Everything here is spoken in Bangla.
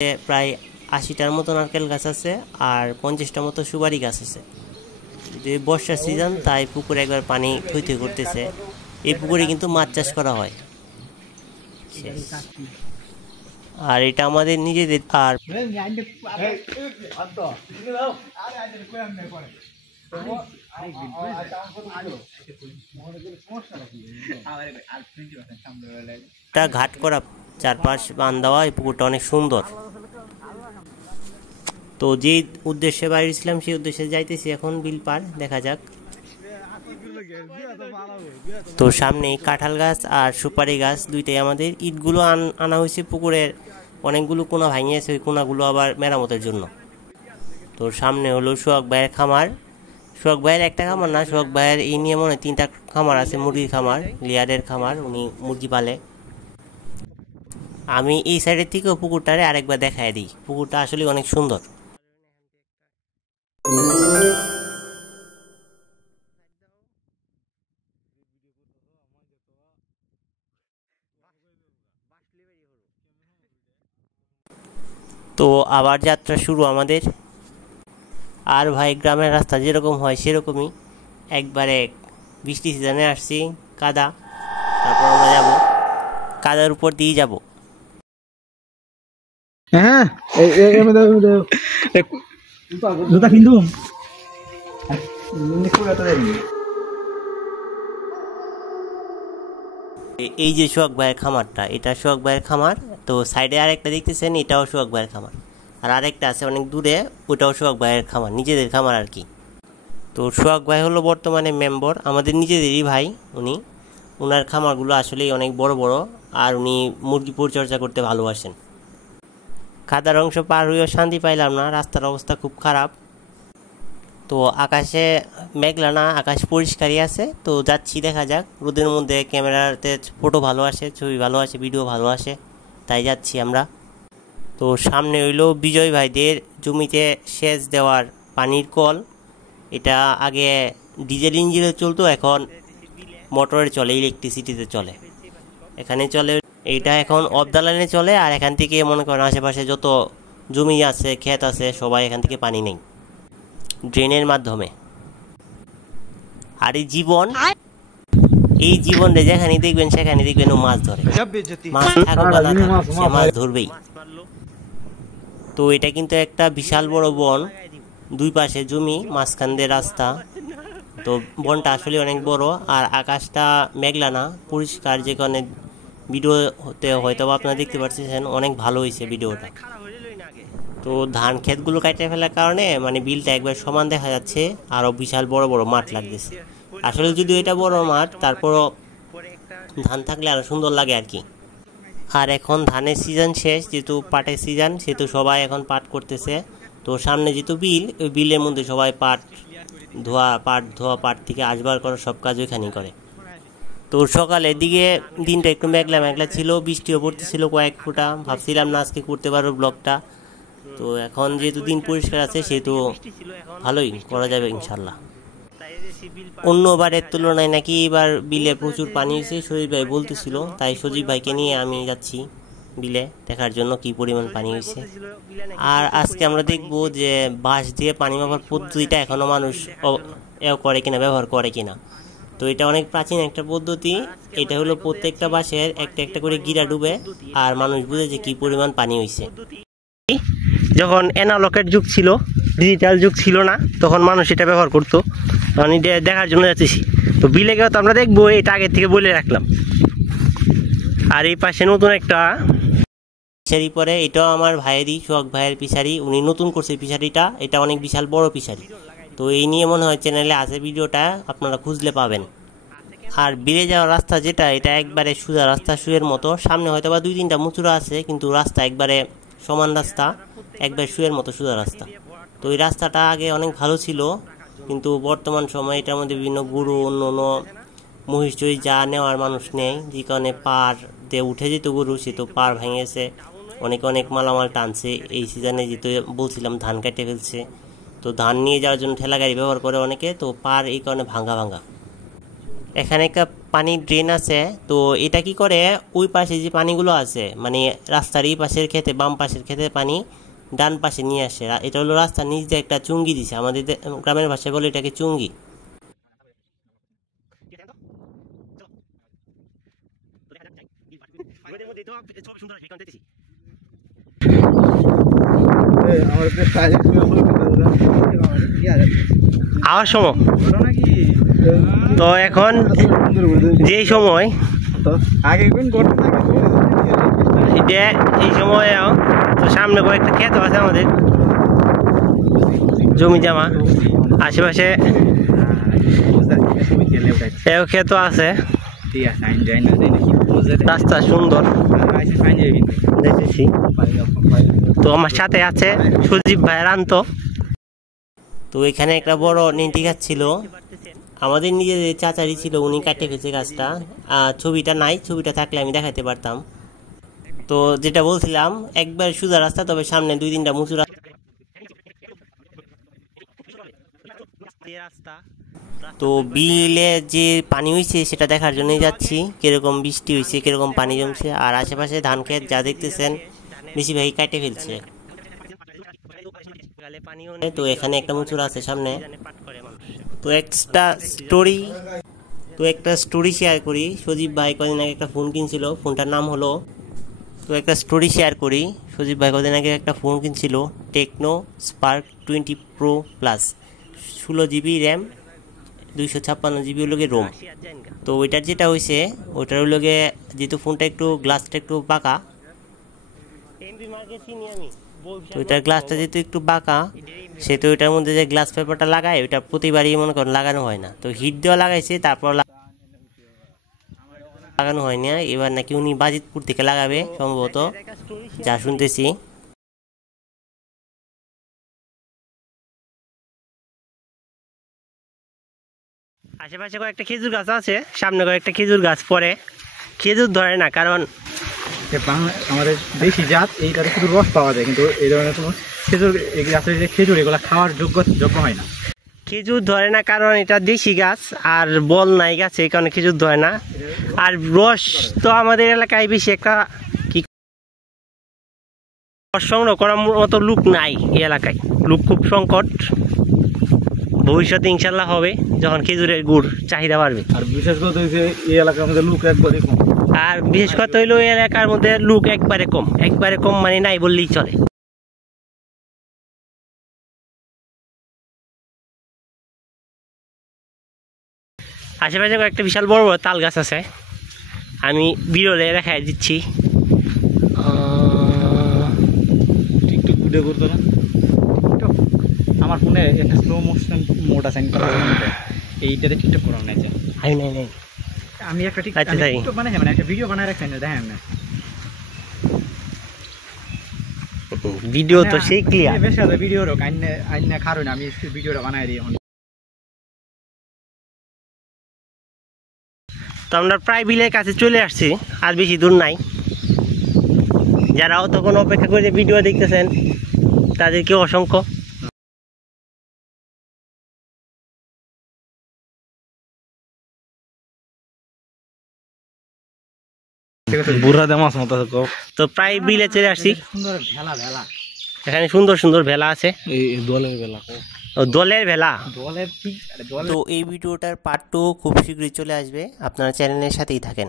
প্রায় ৮০টার মতো নারকেল গাছ আছে আর ৫০টার মতো সুপারি গাছ আছে। যদি বর্ষার সিজন তাই পুকুরে একবার পানি থই থই করতেছে। এই পুকুরে কিন্তু মাছ চাষ করা হয়। আর এটা আমাদের নিজেদের। আর ঘাট করা, চারপাশ বান দেওয়া, এই পুকুরটা অনেক সুন্দর। তো যে উদ্দেশ্যে বাইরেছিলাম সেই উদ্দেশ্যে যাইতেছি এখন বিল পার, দেখা যাক। তো সামনে কাঁঠাল গাছ আর সুপারি গাছ দুইটাই আমাদের। ইটগুলো আনা হয়েছে পুকুরের, অনেকগুলো কোনা ভাঙিয়েছে, ওই কোনাগুলো আবার মেরামতের জন্য। তো সামনে হলো সোহাগ ভাইয়ের খামার। সোহাগ ভাইয়ের একটা খামার না, সোহাগ ভাইয়ের এই নিয়ে মনে হয় 3টা খামার আছে, মুরগির খামার, লেয়ারের খামার, উনি মুরগি পালে। আমি এই সাইডের থেকেও পুকুরটারে আরেকবার দেখায় দিই। পুকুরটা আসলে অনেক সুন্দর। তো আবার যাত্রা শুরু আমাদের। আর ভাই গ্রামের রাস্তা যেরকম হয় সেরকমই, একবারে বৃষ্টি সিজনে আসছি, কাদা। তারপর আমরা যাবো, কাদার উপর দিয়ে যাব। হ্যাঁ জুতা কিন্তু এই যে সোহাগ ভাইয়ের খামারটা, এটা সোহাগ ভাইয়ের খামার। তো সাইডে আরেকটা দেখতেছেন, এটাও সোহাগ ভাইয়ের খামার। আর আরেকটা আছে অনেক দূরে, ওটাও সোহাগ ভাইয়ের খামার, নিজেদের খামার আর কি। তো সোহাগ ভাই হলো বর্তমানে মেম্বার, আমাদের নিজেদেরই ভাই উনি। ওনার খামারগুলো আসলেই অনেক বড় বড়, আর উনি মুরগি পরিচর্যা করতে ভালোবাসেন। কাদার অংশ পার হয়েও শান্তি পাইলাম না, রাস্তার অবস্থা খুব খারাপ। তো আকাশে মেঘলা না, আকাশ পরিষ্কারই আছে। তো যাচ্ছি, দেখা যাক। রোদের মধ্যে ক্যামেরাতে ফটো ভালো আসে, ছবি ভালো আসে, ভিডিও ভালো আসে, তাই যাচ্ছি আমরা। তো সামনে হইল বিজয় ভাইদের জমিতে সেচ দেওয়ার পানির কল। এটা আগে ডিজেল ইঞ্জিনে চলতো, এখন মোটরে চলে, ইলেকট্রিসিটিতে চলে। এখানে চলে, এইটা এখন অফ দ্য লাইনে চলে। আর এখান থেকে মনে করেন আশেপাশে যত জমি আছে, ক্ষেত আছে, সবাই এখান থেকে পানি নেই ড্রেনের মাধ্যমে। আর এই জীবনে যেখানে দেখবেন সেখানে দেখবেন ও মাছ ধরে, মাছ থাকুক বা না থাকুক, সে মাছ ধরবেই। তো এটা কিন্তু একটা বিশাল বড় বন, দুই পাশে জমি, মাঝখান দিয়ে রাস্তা। তো বনটা আসলে অনেক বড়। আর আকাশটা মেঘলা না, পরিষ্কার। যেখানে ভিডিওতে হয়তো আপনারা দেখতে পাচ্ছেন, অনেক ভালো হয়েছে ভিডিওটা। তো ধান ক্ষেতগুলো কাটে ফেলার কারণে মানে বিলটা একবার সমান দেখা যাচ্ছে, আরও বিশাল বড় বড় মাঠ লাগতেছে। আসলে যদি এটা বড় মাঠ, তারপরও ধান থাকলে আরও সুন্দর লাগে আর কি। আর এখন ধানের সিজন শেষ, যেহেতু পাটের সিজন, সেহেতু সবাই এখন পাট করতেছে। তো সামনে যেহেতু বিল, ওই বিলের মধ্যে সবাই পাট ধোয়া, পাট থেকে আসবার করা সব কাজ ওইখানেই করে। তো সকালের দিকে দিনটা একটু মেঘলা মেঘলা ছিল, বৃষ্টিও পড়তেছিল কয়েক ফোঁটা। ভাবছিলাম না আজকে করতে পারবো ব্লগটা। তো এখন যেহেতু দিন পরিষ্কার আছে, সেহেতু ভালোই করা যাবে ইনশাল্লাহ। অন্যবারের তুলনায় নাকি এবার বিলে প্রচুর পানি হয়েছে, সজীব ভাই বলতেছিল। তাই সজীব ভাইকে নিয়ে আমি যাচ্ছি বিলে দেখার জন্য কি পরিমাণ পানি হয়েছে। আর আজকে আমরা দেখব যে বাঁশ দিয়ে পানি মাপার পদ্ধতিটা এখনো মানুষ করে কিনা, ব্যবহার করে কিনা। তো এটা অনেক প্রাচীন একটা পদ্ধতি। এটা হলো প্রত্যেকটা বাঁশের একটা একটা করে গিরা ডুবে, আর মানুষ বুঝে যে কি পরিমাণ পানি হয়েছে। যখন অ্যানালগের যুগ ছিল, ডিজিটাল যুগ ছিল না, তখন মানুষ এটা ব্যবহার করতো। তখন এটা দেখার জন্য যাচ্ছি। তো বিলে গেও তো আমরা দেখবো, এটা আগের থেকে বলে রাখলাম। আর এই পাশে নতুন একটা ফিশারি পরে, এটাও আমার ভাইয়েরই, সোহাগ ভাইয়ের ফিশারি। উনি নতুন করছে ফিশারিটা, এটা অনেক বিশাল বড় ফিশারি। তো এই নিয়ে মনে হয় চ্যানেলে আছে ভিডিওটা, আপনারা খুঁজলে পাবেন। আর বিলে যাওয়ার রাস্তা যেটা, এটা একবারে সোজা রাস্তা, শুয়ের মতো। সামনে হয়তো বা 2-3টা মুচুরা আছে, কিন্তু রাস্তা একবারে সমান রাস্তা, একবার শুয়ের মতো সোজা রাস্তা। তো এই রাস্তাটা আগে অনেক ভালো ছিল, কিন্তু বর্তমান সময় এটার মধ্যে বিভিন্ন গরু, অন্য অন্য মহিষ যা নেওয়ার মানুষ নেই, যে কারণে পার দিয়ে উঠে যেত গরু, সে তো পার ভেঙেছে, অনেক মালামাল টানছে। এই সিজনে যেহেতু বলছিলাম ধান কেটে ফেলছে, তো ধান নিয়ে যাওয়ার জন্য ঠেলা গাড়ি ব্যবহার করে অনেকে, তো পার এই কারণে ভাঙা। এখানে একটা পানির ড্রেন আছে। তো এটা কি করে, ওই পাশে যে পানিগুলো আছে মানে রাস্তার এই পাশের ক্ষেতে, বাম পাশের ক্ষেতে পানি ডান পাশে নিয়ে আসে। এটা হলো রাস্তার নিচ দিয়ে একটা চুঙ্গি দিছে, আমাদের গ্রামের ভাষায় বলে এটাকে চুঙ্গি। আওয়ার সময় তো এখন যেই সময় এটা এই সময় তো সামনে কয়েকটা ক্ষেত আছে আমাদের, জমি জামা আশেপাশে ক্ষেত আছে, রাস্তা সুন্দর দেখতেছি। তো আমার সাথে আছে সুদীপ ভাই রান্ত। তো এখানে একটা বড় নেন্টি গাছ ছিল, আমাদের নিজেদের চাচারি ছিল, উনি কাটে ফেলছে গাছটা। ছবিটা নাই, ছবিটা থাকলে আমি দেখাতে পারতাম। তো যেটা বলছিলাম, একবার সোজা রাস্তা, তবে সামনে 2-3টা মুচু রাস্তা। তো বিলে যে পানি হয়েছে সেটা দেখার জন্যই যাচ্ছি, কিরকম বৃষ্টি হয়েছে, কিরকম পানি জমছে। আর আশেপাশে ধান ক্ষেত যা দেখতেছেন বেশিরভাগই কাটে ফেলছে। তো এখানে একটা মুচুর আছে সামনে। তো একটা স্টোরি শেয়ার করি। সজীব ভাই কদিন আগে একটা ফোন কিনছিল, ফোনটার নাম হলো, তো একটা স্টোরি শেয়ার করি। সজীব ভাই কদিন আগে একটা ফোন কিনছিল, Tecno Spark 20 pro plus, 16 GB RAM, 256 GB হলো গিয়ে রোম। তো ওইটার যেটা হয়েছে, ওইটার হলো গিয়ে যেহেতু ফোনটা একটু গ্লাসটা একটু বাঁকা, তো ওইটার গ্লাসটা যেহেতু একটু বাঁকা, সেহেতু ওইটার মধ্যে যে গ্লাস পেপারটা লাগায় ওইটা প্রতিবারই মনে করেন লাগানো হয় না। তো হিট দেওয়া লাগাইছে, তারপর লাগানো হয় না। এবার নাকি উনি বাজিতপুর থেকে লাগাবে সম্ভবত, যা শুনতেছি। আশেপাশে কয়েকটা খেজুর গাছ আছে, সামনে কয়েকটা খেজুর গাছ, পরে খেজুর ধরে না, কারণ আমাদের দেশি জাত এইটাতে শুধু রস পাওয়া যায়, কিন্তু এই ধরনের কোনো খেজুর, এই গাছের যে খেজুর এগুলো খাওয়ার যোগ্য হয় না। খেজুর ধরে না কারণ এটা দেশি গাছ, আর বল নাই গাছে, এই কারণে খেজুর ধরে না। আর রস তো আমাদের এলাকায় বেশি একটা কি রস সংগ্রহ করার মতো লোক নাই এই এলাকায়, লোক খুব সংকট। ভবিষ্যতে ইনশাল্লাহ হবে, যখন খেজুরের গুড় চাহিদা বাড়বে। আর বিশেষ কথা হচ্ছে এই এলাকার মধ্যে লোক একবারে কম। আর বিশেষ কথা হইলো এই এলাকার মধ্যে লোক একবারে কম মানে নাই বললেই চলে। আশেপাশে একটা বিশাল বড় বড় তাল গাছ আছে, আমি বিরলে দেখাই দিচ্ছি। টিকটক ভিডিও করতো না, আমার ফোনে একটা স্লো মোশন মোড আছে, এইটাতে টিকটক করা নাই। আমি একটা টিকটক বানাই, মানে একটা ভিডিও বানায় রাখছেন, দেখেন না ভিডিও তো সেই ক্লিয়ার। বেশ আছে ভিডিও রক আইনে কারণ আমি ভিডিওটা বানাই দিই এখন। তো আমরা প্রায় বিলের কাছে চলে আসছি, আর বেশি দূর নাই। যারা তখন অপেক্ষা করে ভিডিও দেখতেছেন তাদেরকে অসংখ্য। তো প্রায় বিলে চলে আসছি, এখানে সুন্দর সুন্দর ভেলা আছে, দলের ভেলা। তো এই ভিডিওটার পার্ট 2 খুব শীঘ্রই চলে আসবে, আপনারা চ্যানেলের সাথেই থাকেন।